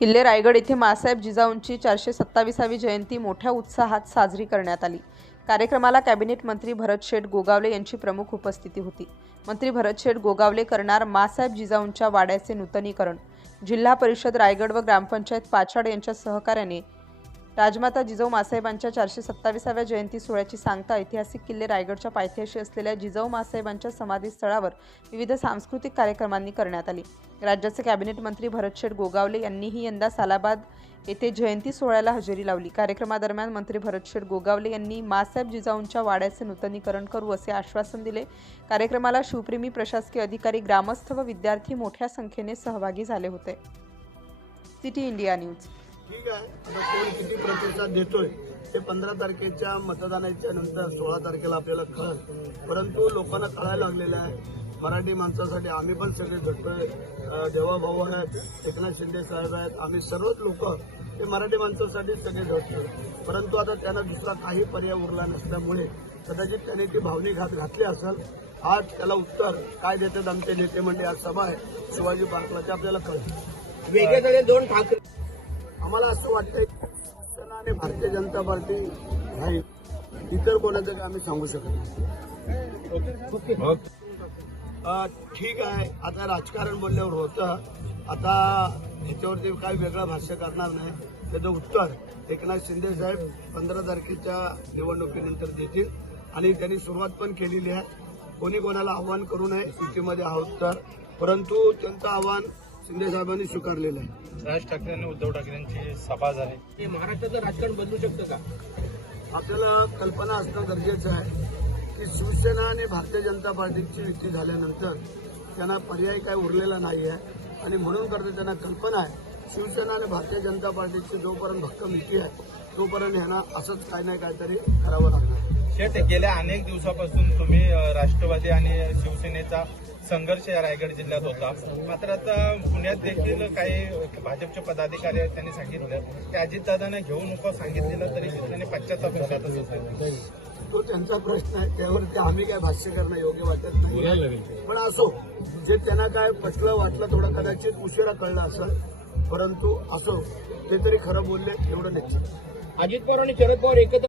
किल्ले रायगड येथे मासाहेब जिजाऊंची चारशे सत्तावीसावी जयंती मोठ्या उत्साहात साजरी करण्यात आली. कार्यक्रमाला कॅबिनेट मंत्री भरत शेठ गोगावले यांची प्रमुख उपस्थिती होती. मंत्री भरत शेठ गोगावले करणार मासाहेब जिजाऊंच्या वाड्याचे नूतनीकरण. जिल्हा परिषद रायगड व ग्रामपंचायत पाछाड यांच्या सहकार्याने राजमाता जिजाऊ मासाहेबांच्या चारशे सत्तावीसाव्या जयंती सोहळ्याची सांगता ऐतिहासिक किल्ले रायगडच्या पायथ्याशी असलेल्या जिजाऊ मासाहेबांच्या समाधीस्थळावर विविध सांस्कृतिक कार्यक्रमांनी करण्यात आली. राज्याचे कॅबिनेट मंत्री भरत शेठ गोगावले यांनीही यंदा सालाबाद येथे जयंती सोहळ्याला हजेरी लावली. कार्यक्रमादरम्यान मंत्री भरत शेठ गोगावले यांनी मासाहेब जिजाऊंच्या वाड्याचे नूतनीकरण करू असे आश्वासन दिले. कार्यक्रमाला शिवप्रेमी प्रशासकीय अधिकारी ग्रामस्थ व विद्यार्थी मोठ्या संख्येने सहभागी झाले होते. City India news. ठीक आहे. कोण किती प्रतिसाद देतोय ते पंधरा तारखेच्या मतदानाच्या नंतर सोळा तारखेला आपल्याला कळेल. परंतु लोकांना कळायला लागलेलं आहे मराठी माणसासाठी आम्ही पण सगळे झटतोय. देवाभाऊ भाऊ आहेत एकनाथ शिंदे साहेब आहेत आम्ही सर्वच लोक हे मराठी माणसासाठी सगळे झटतोय. परंतु आता त्यांना दुसरा काही पर्याय उरला नसल्यामुळे कदाचित त्याने ती भावनिक हात घातली असेल. आज त्याला उत्तर काय देतात आमचे नेते म्हणजे आज सभा आहे. शिवाजी पार्कला ते आपल्याला कळेल. वेगळे दोन ठाकरे आम्हाला असं वाटतंय शिवसेना आणि भारतीय जनता पार्टी नाही इतर कोणाचं काही आम्ही सांगू शकत नाही. ठीक आहे. आता राजकारण बोलल्यावर होतं. आता ह्याच्यावरती काय वेगळं भाष्य करणार नाही. त्याचं उत्तर एकनाथ शिंदे साहेब पंधरा तारखेच्या निवडणुकीनंतर देतील. आणि त्यांनी सुरुवात पण केलेली आहे. कोणी कोणाला आव्हान करू नये युतीमध्ये आहोत तर. परंतु त्यांचं आव्हान शिंदे साहेबांनी स्वीकारलेलं आहे. राज ठाकरे आणि उद्धव ठाकरेंची सभा झाली. हे महाराष्ट्राचं राजकारण बदलू शकतं का? आपल्याला कल्पना असणं गरजेचं आहे की शिवसेना आणि भारतीय जनता पार्टीची युती झाल्यानंतर त्यांना पर्याय काय उरलेला नाही आहे आणि म्हणून करता त्यांना कल्पना आहे. शिवसेना आणि भारतीय जनता पार्टीची जोपर्यंत भक्कम युती आहे तोपर्यंत ह्यांना असंच काय नाही काहीतरी करावं लागणार. शेठ गेल्या अनेक दिवसापासून तुम्ही राष्ट्रवादी आणि शिवसेनेचा संघर्ष या रायगड जिल्ह्यात होता. मात्र आता पुण्यात देखील काही भाजपचे पदाधिकारी आहेत त्यांनी सांगितलं की अजितदादांना घेऊ नको सांगितलेलं तरी शिवसेने पश्चाताप करतच होते तो त्यांचा प्रश्न आहे त्यावरती आम्ही काय भाष्य करणं योग्य वाटत नाही. पण असो जे त्यांना काय पटलं वाटलं थोडं कदाचित उशिरा कळलं असेल. परंतु असो ते तरी खरं बोलले एवढं निश्चित. अजित पवार आणि शरद पवार एकत्र